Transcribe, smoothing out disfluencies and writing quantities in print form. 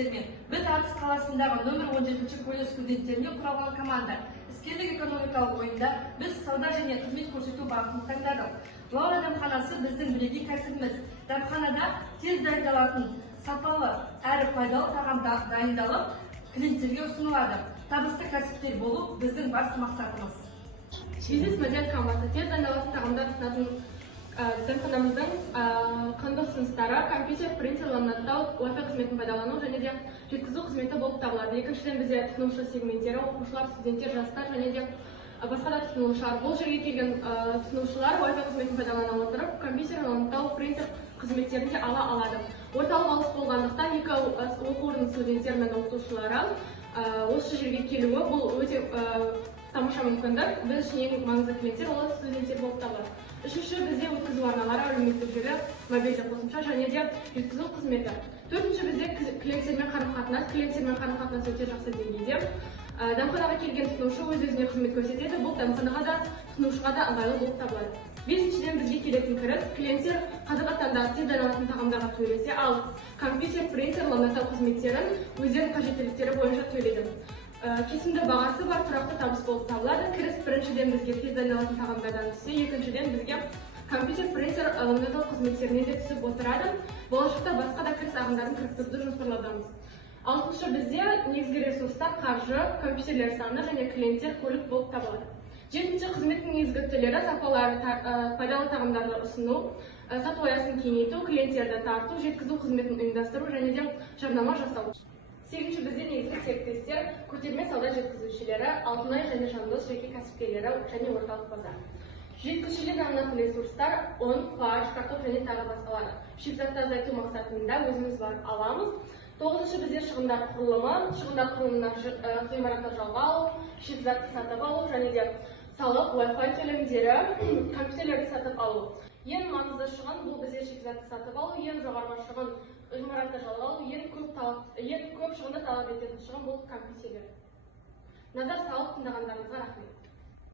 сіздермен. Біз Арыс қаласындағы нөмір 17 колледж студенттеріне құралған команда. Іскерлік экономикалық ойында біз сауда және қызмет көрсету бағытын таңдадық. Лаура дәмханасы біздің бірегей кәсібіміз. Дәмханада тез дайындалатын, сапалы әрі пайдалы тағам дайындалып, клиенттерге ұсынылады. Табысты кәсіпкер болу біздің басты мақсатымыз. В связи с моделью команды тез дайындалатын тағамдар тұтынатын дәмханамыздың қандық ұсыныстары компьютер, принтер, ламинаттау, Wi-Fi қызметін пайдалану және де жеткізу қызметі болып табылады. Екіншіден бізде тұтынушы сегменттері, оқушылар, студенттер, жастар және де басқа да тұтынушылар. Бұл жерге келген тұтынушылар Wi-Fi қызметін пайдалана отырып, компьютер, ламинаттау, принтер қызметтерін де ала алады. Орталық алыс болғандықтан екі оқу орнының студенттері мен оқытушылары осы жерге келуі бұл өте тамаша мүмкіндік. Біз үшін ең маңызды клиенттер ол студенттер болып табылады. Үшінші, бізде өткізу арналары, әлеуметтік желі, мобильді қосымша және де жеткізу қызметі. Төртінші, бізде клиенттермен қарым-қатынас өте жақсы деңгейде. Дәмханаға келген тұтынушы өз-өзіне қызмет көрсетеді, бұл дәмханаға да, тұтынушыға да ыңғайлы болып табылады. Бесіншіден, бізге келетін кіріс, клиенттер қазіргі таңда тез дайындалатын тағамдарға төлесе, ал компьютер, принтер, ламинаттау қызметтерін өздерінің қажеттіліктері бойынша төлейді. Кесімді бағасы бар, тұрақты табыс болып табылады. Кіріс біріншіден бізге тез дайындалатын тағамдардан түссе, екіншіден бізге компьютер, принтер, ламинаттау қызметтерінен де түсіп отырады. Болашақта басқа да кіріс ағындарын кіріктіруді жоспарлаудамыз. Алтыншы, бізде негізгі ресурстар қаржы, компьютерлер саны және клиенттер көлік болып табылады. Жетінші, қызметтің негізгі түрлері сапалы пайдалы тағамдарды ұсыну, сату аясын кеңейту, клиенттерді тарту, жеткізу қызметін ұйымдастыру және де жарнама жасау. Сегізінші, бізде негізгі серіктестер көтерме сауда жеткізушілері, Алтынай және Жандос жеке кәсіпкерлері және орталық базар. Жеткізушілер алынатын ресурстар ұн, фарш, картоп және тағы басқалары. Шикізатты азайту мақсатында өзіміз барып аламыз. Тоғызыншы, бізде шығындар құрылымы, шығындар құрылымына ғимаратты жалға алу, шикізатты сатып алу және де салық, Wi-Fi төлемдері, компьютерлерді сатып алу. Ең маңызды шығын бұл бізде шикізатты сатып алу, ең жоғарғы шығын ғимаратты жалға алу, ең көп шығынды талап ететін шығын бұл компьютерлер. Назар салып тыңдағандарыңызға рахмет.